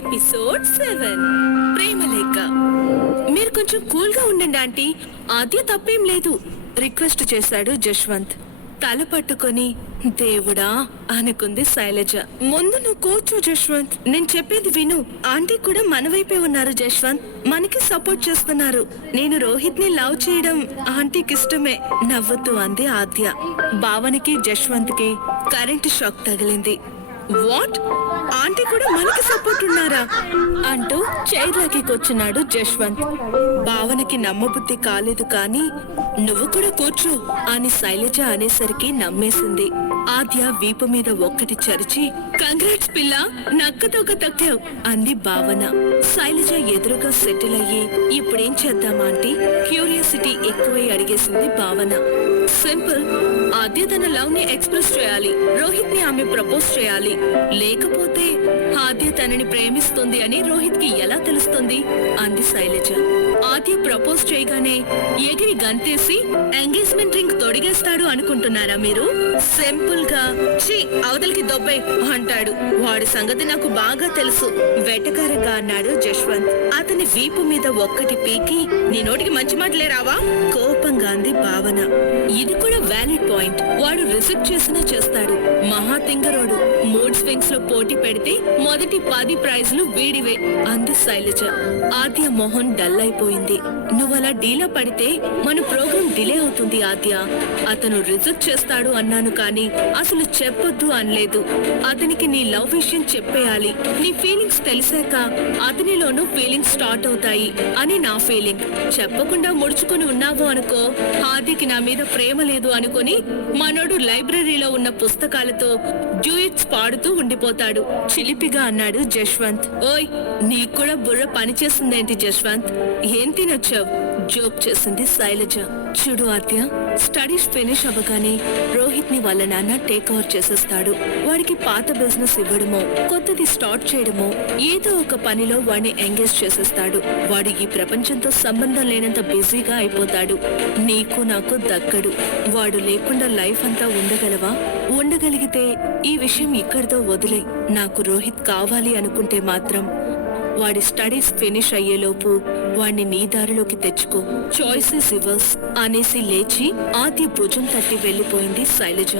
Episode 7 ప్రేమలేఖ. మీరు కొంచెం cool గా ఉండండి ఆంటీ, ఆద్య తప్పేం లేదు రిక్వెస్ట్ చేశాడు జశ్వంత్. తల పట్టుకొని దేవుడా అనుకుంది శైలజ. ముందు నువ్వు కూర్చో జశ్వంత్, నేను చెప్పేది విను. ఆంటీ కూడా మన వైపే ఉన్నారు జశ్వంత్, మనకి సపోర్ట్ చేస్తున్నారు. నేను రోహిత్ ని లవ్ చేయడం ఆంటీకి ఇష్టమే నవ్వుతూ అంది ఆద్య. భావనకి జశ్వంత్ కి కరెంటు షాక్ తగిలింది. వాట్, ఆంటీ కూడా మనకి సపోర్ట్ ఉన్నారా అంటూ చైర్లకి కూర్చున్నాడు జశ్వంత్. భావనకి నమ్మబుద్ధి కాలేదు కానీ నువ్వు కూడా కూర్చో అని శైలజ అనేసరికి నమ్మేసింది. ఆద్య వీపు మీద ఒక్కటి చరిచి కంగ్రాట్స్ పిల్ల, నక్కతోక తొక్కావు అంది భావన. శైలజ ఎదురుగా సెటిల్ అయ్యి ఇప్పుడేం చేద్దామా ఆంటీ క్యూరియాసిటీ ఎక్కువై అడిగేసింది భావన. సింపుల్, ఆద్య తన లవ్ ని ఎక్స్ప్రెస్ చేయాలి, రోహిత్ ని ఆమె ప్రపోజ్ చేయాలి. లేకపోతే ఆద్య తనని ప్రేమిస్తుంది అని రోహిత్ కి ఎలా తెలుస్తుంది అంది శైలజ. ఆద్య ప్రపోజ్ చేయగానే ఎగిరి గంతేసి ఎంగేజ్మెంట్ రింగ్ తొడిగేస్తాడు అనుకుంటున్నారా మీరు? సింపుల్ గా ఛీ అవతలికి దొబ్బే అంటాడు. వాడి సంగతి నాకు బాగా తెలుసు వెటకారంగా అన్నాడు జశ్వంత్. అతని వీపు మీద ఒక్కటి పీకి నీ నోటికి మంచి మాటలే రావా కోపంగా అంది భావన. ఇది కూడా వ్యాలిడ్ పాయింట్, వాడు రిజెక్ట్ చేసినా చేస్తాడు. మహా తింగరోడు, మూడ్ స్వింగ్స్ లో పోటీ పెడితే మొదటి 10 ప్రైజ్లు వీడివే అంది శైలజ. ఆద్య మొహన్ డల్ అయిపోయింది. నువ్వలా డీలా పడితే మన ప్రోగ్రాం డిలే అవుతుంది ఆద్య. అతను రిజెక్ట్ చేస్తాడు అన్నాను కానీ అసలు చెప్పొద్దు అనలేదు. అతనికి నీ లవ్ విషయం చెప్పేయాలి. నీ ఫీలింగ్స్ తెలిసాక అతనిలోనూ ఫీలింగ్స్ స్టార్ట్ అవుతాయి అని నా ఫీలింగ్. చెప్పకుండా ముడుచుకుని ఉన్నావు అనుకో, ఆద్యకి నా మీద ప్రేమ లేదు అనుకుని మనోడు లైబ్రరీలో ఉన్న పుస్తకాలతో డ్యూయిట్స్ పాడుతూ ఉండిపోతాడు చిలిపిగా అన్నాడు జశ్వంత్. ఓయ్, నీకు కూడా బుర్ర పనిచేస్తుందేంటి జశ్వంత్? ఏం తినొచ్చావు జోక్ చేసింది శైలజ. చూడు ఆద్య, స్టడీస్ ఫినిష్ అవ్వగానే రోహిత్ ని వాళ్ళ నాన్న టేక్ ఓవర్ చేసేస్తాడు. వాడికి పాత బిజినెస్ ఇవ్వడమో కొత్తది స్టార్ట్ చేయడమో ఏదో ఒక పనిలో వాడిని ఎంగేజ్ చేసేస్తాడు. వాడు ఈ ప్రపంచంతో సంబంధం లేనంత బిజీగా అయిపోతాడు. నీకు నాకు దక్కడు. వాడు లేకుండా లైఫ్ అంతా ఉండగలవా? ఉండగలిగితే ఈ విషయం ఇక్కడితో వదిలే. నాకు రోహిత్ కావాలి అనుకుంటే మాత్రం వాడి స్టడీస్ ఫినిష్ అయ్యేలోపు వాడిని నీ దారిలోకి తెచ్చుకో. చాయిసెస్ ఇవర్స్ అనేసి లేచి ఆద్య భుజం తట్టి వెళ్లిపోయింది శైలజ.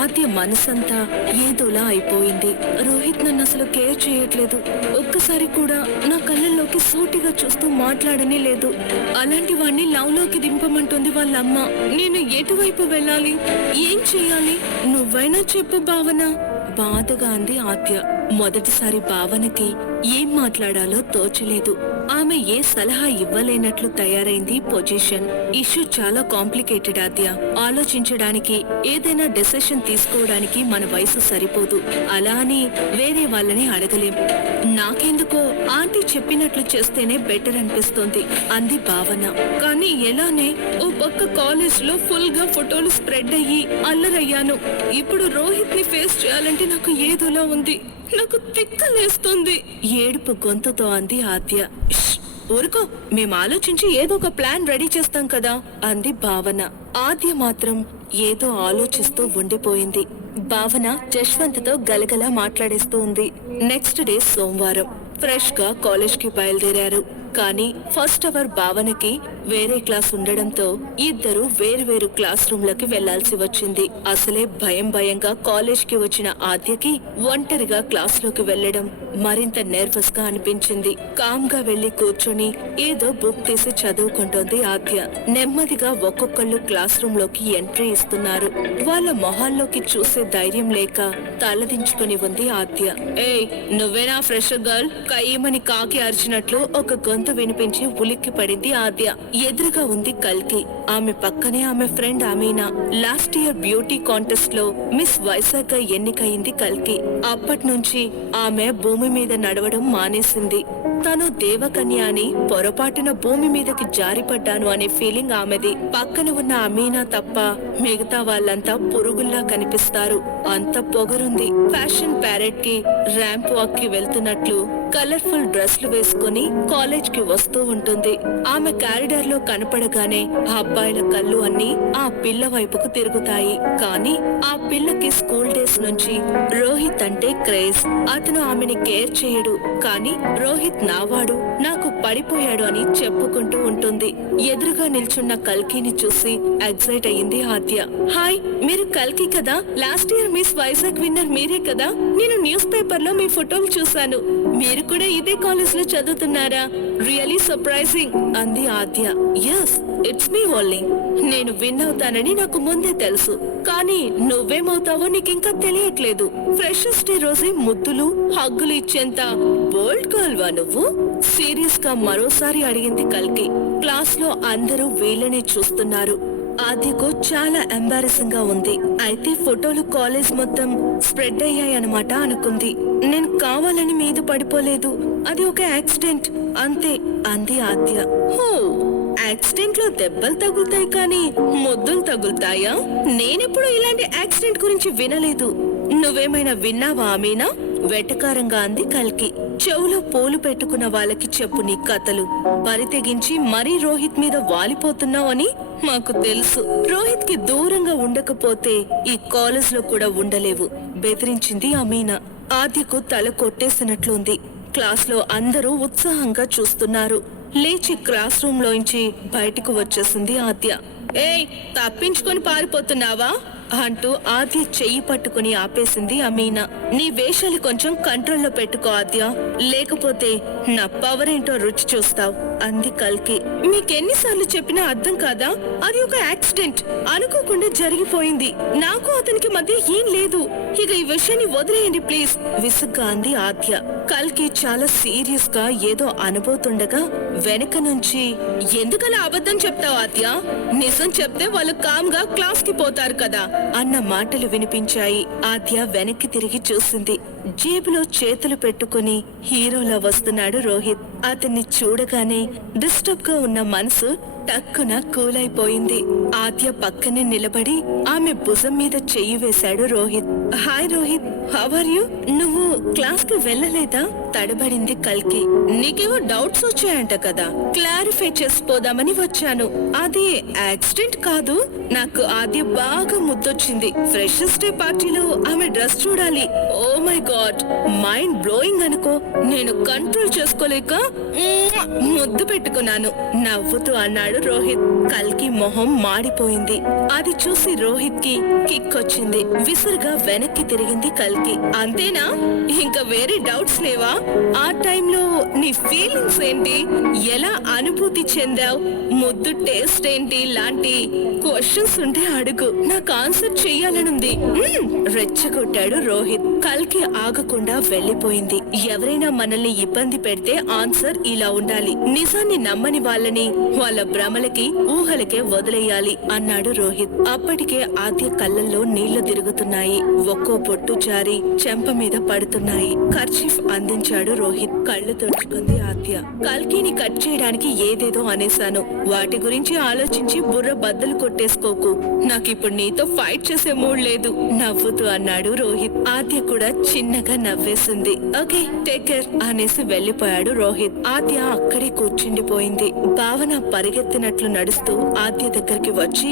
ఆద్య మనసంతా ఏదోలా అయిపోయింది. రోహిత్ నన్ను అసలు కేర్ చేయట్లేదు. ఒక్కసారి కూడా నా కళ్ళల్లోకి సూటిగా చూస్తూ మాట్లాడనే లేదు. అలాంటి వాడిని లవ్ లోకి దింపమంటుంది వాళ్ళమ్మ. నేను ఎటువైపు వెళ్ళాలి? ఏం చెయ్యాలి? నువ్వైనా చెప్పు భావన బాధగా అంది ఆద్య. మొదటిసారి భావనకి ఏం మాట్లాడాలో తోచలేదు. ఆమె ఏ సలహా ఇవ్వలేనట్లు తయారైంది పొజిషన్. ఇష్యూ చాలా కాంప్లికేటెడ్ ఆద్య. ఆలోచించడానికి, ఏదైనా డెసిషన్ తీసుకోవడానికి మన వయసు సరిపోదు. అలా అని వేరే వాళ్ళని అడగలేం. నాకెందుకో ఆంటీ చెప్పినట్లు చేస్తేనే బెటర్ అనిపిస్తోంది అంది భావన. కానీ ఎలానే ఓ పక్క కాలేజ్ లో ఫుల్ గా ఫోటోలు స్ప్రెడ్ అయ్యి అల్లరయ్యాను. ఇప్పుడు రోహిత్ ని ఫేస్ చేయాలంటే నాకు ఏదోలా ఉంది. నాకు తిక్కలేస్తుంది ఏడుపు గొంతుతో అంది ఆద్య. ఊరుకో, మేం ఆలోచించి ఏదో ఒక ప్లాన్ రెడీ చేస్తాం కదా అంది భావన. ఆద్య మాత్రం ఏదో ఆలోచిస్తూ ఉండిపోయింది. భావన జశ్వంత్ తో గలగలా మాట్లాడేస్తూ ఉంది. నెక్స్ట్ డే సోమవారం ఫ్రెష్ గా కాలేజ్ కి బయలుదేరారు. కానీ ఫస్ట్ అవర్ భావనకి వేరే క్లాస్ ఉండడంతో ఇద్దరు వేరు క్లాస్ రూమ్ లకి వెళ్లాల్సి వచ్చింది. అసలే భయంగా కాలేజ్ కి వచ్చిన ఆద్యకి ఒంటరిగా క్లాస్ లోకి వెళ్లడం మరింత నర్వస్ గా అనిపించింది. కామ్ గా వెళ్లి కూర్చొని ఏదో బుక్ తీసి చదువుకుంటోంది ఆద్య. నెమ్మదిగా ఒక్కొక్కళ్ళు క్లాస్ రూమ్ లోకి ఎంట్రీ ఇస్తున్నారు. వాళ్ళ మొహాల్లోకి చూసే ధైర్యం లేక తలదించుకుని ఉంది ఆద్య. ఏయ్, నువ్వేనా ఫ్రెష్ గర్ల్? కయ్యమని కాకి అరిచినట్లు ఒక గొంతు వినిపించి ఉలిక్కి పడింది ఆద్య. ఎదురుగా ఉంది కల్కి. ఆమె పక్కనే ఆమె friend Amina. Last year beauty contest లో మిస్ వైజాగ్ గా ఎన్నికయింది కల్కి. అప్పటి నుంచి ఆమె భూమి మీద నడవడం మానేసింది. తను దేవకన్య అని పొరపాటున భూమి మీదకి జారిపడ్డాను అనే ఫీలింగ్ ఆమెది. పక్కన ఉన్న అమీనా తప్ప మిగతా వాళ్ళంతా పురుగుల్లా కనిపిస్తారు. అంత పొగరుంది. ఫ్యాషన్ ప్యారెడ్ కి ర్యాంప్ వాక్ కి వెళ్తున్నట్లు కలర్ఫుల్ డ్రెస్లు వేసుకుని కాలేజ్ కి వస్తూ ఉంటుంది. ఆమె కారిడార్ లో కనపడగానే ఆ అబ్బాయిల కళ్ళు అన్ని ఆ పిల్ల వైపుకు తిరుగుతాయి. కానీ ఆ పిల్లకి స్కూల్ డేస్ నుంచి రోహిత్ అంటే క్రేజ్. అతను ఆమెని కేర్ చేయడు, కానీ రోహిత్ నావాడు, నాకు పడిపోయాడు అని చెప్పుకుంటూ ఉంటుంది. ఎదురుగా నిల్చున్న కల్కిని చూసి ఎక్సైట్ అయ్యింది ఆద్య. హాయ్, మీరు కల్కి కదా? Last year miss Vizag winner మీరే కదా? నేను న్యూస్ పేపర్ లో మీ ఫోటోలు చూశాను. మీరు కూడా ఇదే కాలేజ్ లో చదువుతున్నారా? రియలీ సర్ప్రైజింగ్ అంది Aadya. Yes, it's me only. నేను విన్ అవుతానని నాకు ముందే తెలుసు, కానీ నువ్వేమవుతావో నీకింకా తెలియట్లేదు. ఫ్రెషర్స్ డే రోజే ముద్దులు హగ్గులు ఇచ్చేంత బోల్డ్ గర్ల్ వా నువ్వు? సీరియస్ గా మరోసారి అడిగింది కల్కి. క్లాస్ లో అందరూ వీళ్ళనే చూస్తున్నారు. ఆద్యకు చాలా ఎంబారసింగ్ గా ఉంది. అయితే ఫోటోలు కాలేజ్ మొత్తం స్ప్రెడ్ అయ్యాయన్నమాట అనుకుంది. నేను కావాలని మీద పడిపోలేదు, అది ఒక యాక్సిడెంట్ అంతే అంది ఆద్య. హో, యాక్సిడెంట్ లో దెబ్బలు తగులుతాయి కానీ ముద్దులు తగులుతాయా? నేనెప్పుడు ఇలాంటి యాక్సిడెంట్ గురించి వినలేదు. నువ్వేమైనా విన్నావా మీనా? వెటకారంగా అంది కల్కి. చెవులో పూలు పెట్టుకున్న వాళ్ళకి చెప్పు నీ కథలు. బరి తెగించి మరీ రోహిత్ మీద వాలిపోతున్నావని మాకు తెలుసు. రోహిత్ కి దూరంగా ఉండకపోతే ఈ కాలేజ్ లో కూడా ఉండలేవు బెదిరించింది అమీనా. ఆద్యకు తల కొట్టేసినట్లుంది. క్లాస్ లో అందరూ ఉత్సాహంగా చూస్తున్నారు. లేచి క్లాస్ రూమ్ లోంచి బయటకు వచ్చేసింది ఆద్య. ఏయ్, తప్పించుకొని పారిపోతున్నావా అంటూ ఆద్య చెయ్యి పట్టుకుని ఆపేసింది అమీనా. నీ వేషాలు కొంచెం కంట్రోల్లో పెట్టుకో ఆద్య, లేకపోతే నా పవర్ ఏంటో రుచి చూస్తావు అంది కల్కి. మీకెన్నిసార్లు చెప్పినా అర్థం కాదా? అది ఒక యాక్సిడెంట్, అనుకోకుండా జరిగిపోయింది. నాకు అతనికి మధ్య ఏం లేదు. ఇక ఈ విషయాన్ని వదిలేయండి ప్లీజ్ విసుగ్గా అంది ఆద్య. కల్కి చాలా సీరియస్ గా ఏదో అనబోతుండగా వెనక నుంచి, ఎందుకలా అబద్ధం చెప్తావు ఆద్య? నిజం చెప్తే వాళ్ళు కామ్ గా క్లాస్ కి పోతారు కదా అన్న మాటలు వినిపించాయి. ఆద్య వెనక్కి తిరిగి చూసింది. జేబులో చేతులు పెట్టుకుని హీరోలా వస్తున్నాడు రోహిత్. అతన్ని చూడగానే డిస్టర్బ్ గా ఉన్న మనసు టక్కున కూలైపోయింది. ఆద్య పక్కనే నిలబడి ఆమె భుజం మీద చెయ్యి వేశాడు Rohit. Hi Rohit, how are you? నువ్వు క్లాస్ కి వెళ్ళలేదా? తడబడింది కల్కి. నీకేవో డౌట్స్ వచ్చాయంట కదా, క్లారిఫై చేసిపోదామని వచ్చాను. అది యాక్సిడెంట్ కాదు. నాకు ఆద్య బాగా ముద్దొచ్చింది. ఫ్రెషర్స్ డే పార్టీలో ఆమె డ్రెస్ చూడాలి. Oh my god, mind blowing అనుకో. నేను కంట్రోల్ చేసుకోలేక ముద్దు పెట్టుకున్నాను నవ్వుతూ అన్నాడు రోహిత్. కల్కి మొహం మాడిపోయింది. అది చూసి రోహిత్ కి కిక్ వచ్చింది. విసురుగా వెనక్కి తిరిగింది కల్కి. అంతేనా? ఇంకా వేరే డౌట్స్ లేవా? ఆ టైంలో నీ ఫీలింగ్స్ ఏంటి? ఎలా అనుభూతి చెందావు? ముద్దు టేస్ట్ ఏంటి? లాంటి క్వశ్చన్స్ ఉంటే అడుగు, నాకు ఆన్సర్ చెయ్యాలనుంది రెచ్చగొట్టాడు రోహిత్. కల్కి ఆగకుండా వెళ్లిపోయింది. ఎవరైనా మనల్ని ఇబ్బంది పెడితే ఆన్సర్ ఇలా ఉండాలి. నిజాన్ని నమ్మని వాళ్ళని వాళ్ళ భ్రమలకి ఊహలకే వదిలేయాలి అన్నాడు రోహిత్. అప్పటికే ఆద్య కళ్ళల్లో నీళ్లు తిరుగుతున్నాయి. ఒక్కో పొట్టు జారి చెంప మీద పడుతున్నాయి. కర్చీఫ్ అందించాడు రోహిత్. కళ్ళు తుడుచుకుంది ఆద్య. కల్కిని కట్ చేయడానికి ఏదేదో అనేశాను. వాటి గురించి ఆలోచించి బుర్ర బద్దలు కొట్టేసుకోకు. నాకిప్పుడు నీతో ఫైట్ చేసే మూడ్ లేదు నవ్వుతూ అన్నాడు రోహిత్. ఆద్య కూడా చిన్నగా నవ్వేసింది. ఓకే, టేక్ కేర్ అనేసి వెళ్లిపోయాడు రోహిత్. ఆద్య అక్కడే కూర్చుండిపోయింది. భావన పరిగెత్తినట్లు నడుస్తూ ఆద్య దగ్గరికి వచ్చి,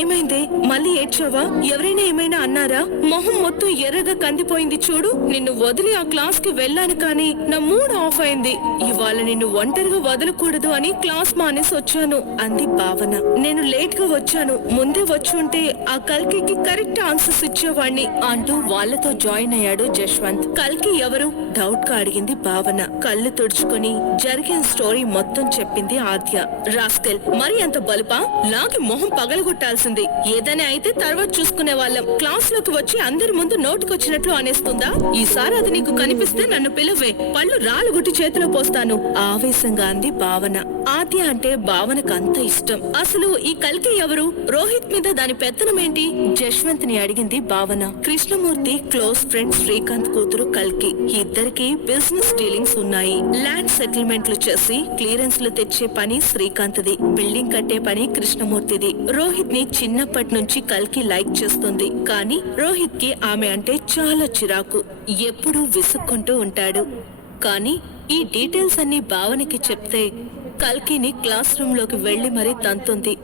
ఏమైందే? మళ్ళీ ఏడ్చావా? ఎవరైనా ఏమైనా అన్నారా? మొహం మొత్తం ఎర్రగా కందిపోయింది చూడు. నిన్ను వదిలి ఆ క్లాస్ కి వెళ్ళాను కానీ నా మూడ్ ఆఫ్ అయింది. ఇవాళ నిన్ను ఒంటరిగా వదలకూడదు అని క్లాస్ మానేసి వచ్చాను అంది భావన. నేను లేట్ గా వచ్చాను, ముందే వచ్చుంటే ఆ కల్కి కరెక్ట్ ఆన్సర్స్ ఇచ్చేవాణ్ణి అంటూ వాళ్ళతో జాయిన్ అయ్యాడు జశ్వంత్. కల్కి ఎవరు? డౌట్ గా అడిగింది భావన. కళ్ళు తుడుచుకొని జరిగిన స్టోరీ మొత్తం చెప్పింది ఆద్య. రాస్కెల్, మరి అంత బలుపా? లాగి మొహం పగలగొట్టాల్సింది. ఏదైనా అయితే తర్వాత చూసుకునే వాళ్ళం. క్లాస్ లోకి వచ్చి అందరి ముందు నోటికొచ్చినట్లు అనేస్తుందా? ఈసారి అది నీకు కనిపిస్తే నన్ను పిలువే, పళ్ళు రాలుగుట్టి చేతిలో పోస్తాను ఆవేశంగా అంది భావన. ఆద్య అంటే భావనకు అంత ఇష్టం. అసలు ఈ కల్కి ఎవరు? రోహిత్ మీద దాని పెత్తనం ఏంటి? జశ్వంత్ ని అడిగింది భావన. కృష్ణమూర్తి క్లోజ్ ఫ్రెండ్ శ్రీకాంత్ కూతురు కల్కి. ఇద్దరికి బిజినెస్ డీలింగ్స్ ఉన్నాయి. ల్యాండ్ సెటిల్మెంట్లు చేసి క్లియరెన్స్లు తెచ్చే పని శ్రీకాంత్ది, బిల్డింగ్ కట్టే పని కృష్ణమూర్తిది. రోహిత్ ని చిన్నప్పటి నుంచి కల్కి లైక్ చేస్తుంది. కానీ రోహిత్ కి ఆమె అంటే చాలా చిరాకు. ఎప్పుడూ విసుక్కుంటూ ఉంటాడు. కానీ ఈ డీటెయిల్స్ అన్ని భావనకి చెప్తే కల్కిని క్లాస్ రూమ్ లోకి వెళ్లి మరీ తంతుంది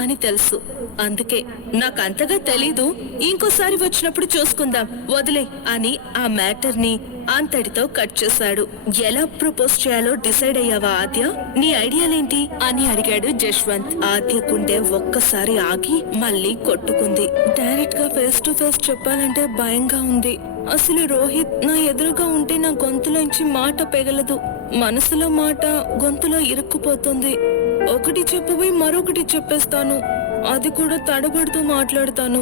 అని తెలుసు. అందుకే నాకంతగా తెలీదు, ఇంకోసారి వచ్చినప్పుడు చూసుకుందాం, వదిలే అని ఆ మ్యాటర్ ని అంతటితో కట్ చేశాడు. ఎలా ప్రపోజ్ చేయాలో డిసైడ్ అయ్యావా ఆద్య? నీ ఐడియాలేంటి అని అడిగాడు జశ్వంత్. ఆద్య గుండె ఒక్కసారి ఆగి మళ్ళీ కొట్టుకుంది. డైరెక్ట్ గా ఫేస్ టు ఫేస్ చెప్పాలంటే భయంగా ఉంది. అసలు రోహిత్ నా ఎదురుగా ఉంటే నా గొంతులోంచి మాట పెగలదు. మనసులో మాట గొంతులో ఇరుక్కుపోతుంది. ఒకటి చెప్పబోయి మరొకటి చెప్పేస్తాను, అది కూడా తడబడుతూ మాట్లాడతాను.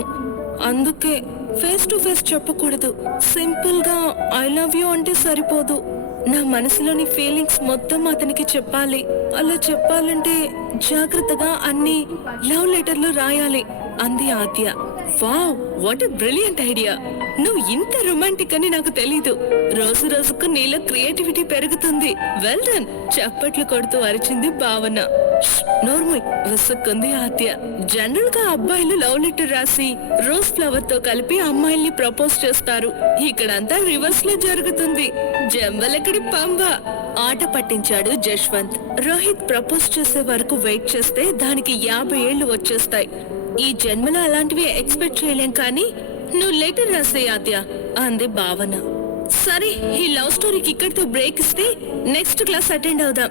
అందుకే ఫేస్ టు ఫేస్ చెప్పకూడదు. సింపుల్ గా ఐ లవ్ యూ అంటే సరిపోదు. నా మనసులోని ఫీలింగ్స్ మొత్తం అతనికి చెప్పాలి. అలా చెప్పాలంటే జాగ్రత్తగా అన్ని లవ్ లెటర్లు రాయాలి అంది Aadya. Wow, what a brilliant idea. నువ్వు ఇంత రొమాంటిక్ అని నాకు తెలీదు. రోజు రోజుకు నీలో క్రియేటివిటీ పెరుగుతుంది. Well done. చప్పట్లు కొడుతూ అరిచింది భావన. నోర్మల్ విసుక్కుంది ఆద్య. జనరల్ గా అబ్బాయిలు లవ్ లెటర్ రాసి రోజ్ ఫ్లవర్ తో కలిపి అమ్మాయిల్ని ప్రపోజ్ చేస్తారు. ఇక్కడంతా రివర్స్ లో జరుగుతుంది. జంబలెక్కడి పంబ ఆట పట్టించాడు జశ్వంత్. రోహిత్ ప్రపోజ్ చేసే వరకు వెయిట్ చేస్తే దానికి 50 ఏళ్లు వచ్చేస్తాయి. ఈ జన్మలో అలాంటివి ఎక్స్పెక్ట్ చేయలేం, కానీ నువ్వు లెటర్ రాసే ఆద్య అంది భావన. సరే, ఈ లవ్ స్టోరీకి ఇక్కడితో బ్రేక్ ఇస్తే నెక్స్ట్ క్లాస్ అటెండ్ అవుదాం.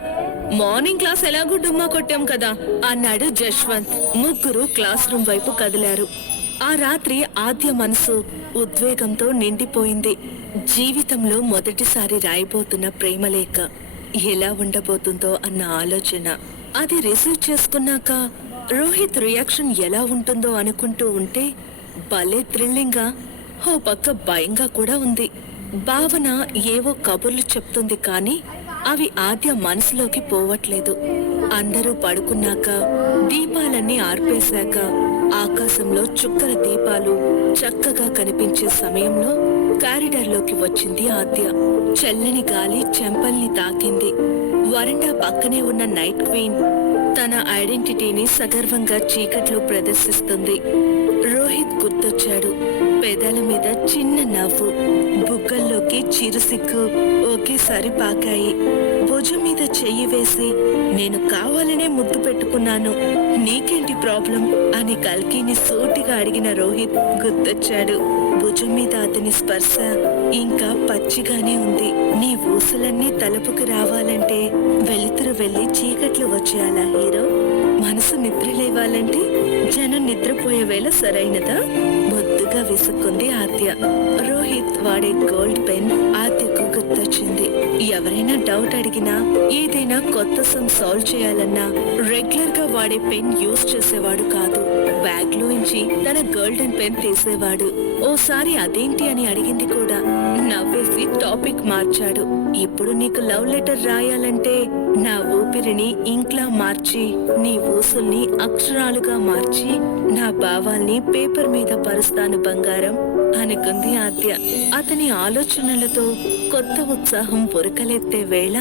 మార్నింగ్ క్లాస్ ఎలాగో డుమ్మా కొట్టాం కదా అన్నాడు జశ్వంత్. ముగ్గురు క్లాస్ రూమ్ వైపు కదిలారు. ఆ రాత్రి ఆద్య మనసు ఉద్వేగంతో నిండిపోయింది. జీవితంలో మొదటిసారి రాయబోతున్న ప్రేమలేఖ ఎలా ఉండబోతుందో అన్న ఆలోచన. అది రిసీవ్ చేసుకున్నాక రోహిత్ రియాక్షన్ ఎలా ఉంటుందో అనుకుంటూ ఉంటే భలే థ్రిల్లింగ్ గా, ఓ పక్క భయంగా కూడా ఉంది. భావన ఏవో కబుర్లు చెప్తుంది, కానీ అవి ఆద్య మనసులోకి పోవట్లేదు. అందరూ పడుకున్నాక, దీపాలన్నీ ఆర్పేశాక, ఆకాశంలో చుక్కల దీపాలు చక్కగా కనిపించే సమయంలో కారిడార్లోకి వచ్చింది ఆద్య. చల్లని గాలి చెంపల్ని తాకింది. వరండా పక్కనే ఉన్న నైట్ క్వీన్ తన ఐడెంటిటీని సగర్వంగా చీకట్లో ప్రదర్శిస్తుంది. రోహిత్ గుర్తొచ్చాడు. పెదాల మీద చిన్న నవ్వు, బుగ్గల్లోకి చిరుసిగ్గు ఒకేసారి పాకాయి. భుజం మీద చెయ్యి వేసి, నేను కావాలనే ముద్దు పెట్టుకున్నాను, నీకేంటి ప్రాబ్లం అని కల్కిని సూటిగా అడిగిన రోహిత్ గుర్తొచ్చాడు. భుజం మీద అతని స్పర్శ ఇంకా పచ్చిగానే ఉంది. నీ ఊసులన్నీ తలుపుకు రావాలంటే వెలుతురు వెళ్లి చీకట్లు వచ్చేయాలా హీరో? మనసు నిద్ర లేవాలంటే జనం నిద్రపోయే వేళ సరైనదా? ముద్దుగా విసుక్కుంది ఆద్య. రోహిత్ వాడే గోల్డ్ పెన్ ఆద్యకు గుర్తొచ్చింది. ఎవరైనా డౌట్ అడిగినా, ఏదైనా కొత్త సమ్ సాల్వ్ చేయాలన్నా రెగ్యులర్ గా వాడే పెన్ యూజ్ చేసేవాడు కాదు. బ్యాగ్ లోంచి తన గోల్డెన్ పెన్ తీసేవాడు. ఓసారి అదేంటి అని అడిగింది కూడా. నవ్వేసి టాపిక్ మార్చాడు. ఇప్పుడు నీకు లవ్ లెటర్ రాయాలంటే నా ఊపిరిని ఇంక్లా మార్చి, నీ ఊసుల్ని అక్షరాలుగా మార్చి, నా భావాల్ని పేపర్ మీద పరుస్తాను బంగారం అనుకుంది ఆద్య. అతని ఆలోచనలతో కొత్త ఉత్సాహం పొరకలెత్తే వేళ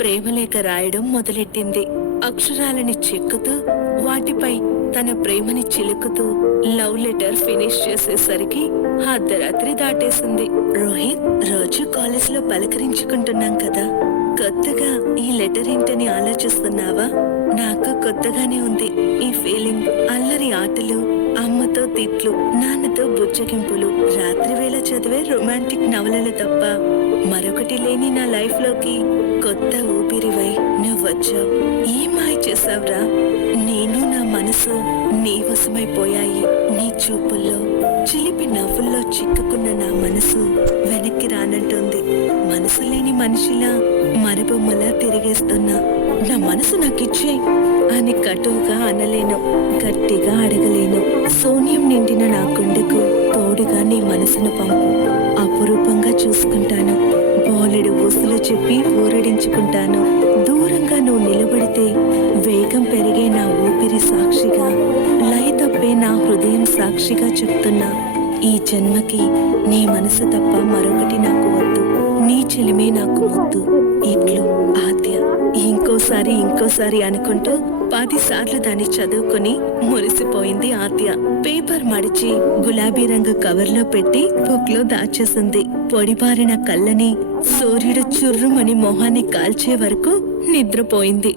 ప్రేమలేఖ రాయడం మొదలెట్టింది. అక్షరాలని చెక్కుతూ వాటిపై తన ప్రేమని చిలుకుతూ లవ్ లెటర్ ఫినిష్ చేసేసరికి అర్ధరాత్రి దాటేసింది. రోహిత్, రోజు కాలేజ్ లో పలకరించుకుంటున్నాం కదా, కొత్తగా ఈ లెటర్ ఏంటని ఆలోచిస్తున్నావా? నాకు కొత్తగానే ఉంది ఈ ఫీలింగ్. అల్లరి ఆటలు, అమ్మతో తిట్లు, నాన్నతో బుచ్చగింపులు, రాత్రి వేళ చదివే రొమాంటిక్ నవలలు తప్ప మరొకటి లేని నా లైఫ్ లోకి కొత్త ఊపిరివై నువ్వు వచ్చావు. ఏం మాయ చేసావురా? నేను నా మనసు నీ వశమైపోయాయి. నీ చూపుల్లో, చిలిపి నవ్వుల్లో చిక్కుకున్న నా మనసు వెనక్కి రానంటుంది. మనసు లేని మనిషిలా మరబొమ్మలా తిరిగేస్తున్నా. నా మనసు నాకిచ్చే అని కటువుగా అనలేను, గట్టిగా అడగలేను. శూన్యం నిండిన నా గుండెకు తోడుగా నీ మనసును పంపు. అపురూపంగా చూసుకుంటాను. బోలెడు ఊసులు చెప్పి ఊరడించుకుంటాను. దూరంగా నువ్వు నిలబడితే వేగం పెరిగే నా ఊపిరి సాక్షిగా, లయ తప్పే నా హృదయం సాక్షిగా చెప్తున్నా, ఈ జన్మకి నీ మనసు తప్ప మరొకటి నాకు వద్దు. నీ చెలిమే నాకు ముద్దు. ఇట్లు ఆద్య. ఇంకోసారి అనుకుంటూ 10 సార్లు దాన్ని చదువుకొని మురిసిపోయింది ఆద్య. పేపర్ మడిచి గులాబీ రంగు కవర్లో పెట్టి బుక్లో దాచేసింది. పొడిబారిన కళ్ళని సూర్యుడు చుర్రుమని మొహాన్ని కాల్చే వరకు నిద్రపోయింది.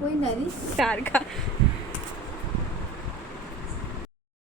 పోయింది అది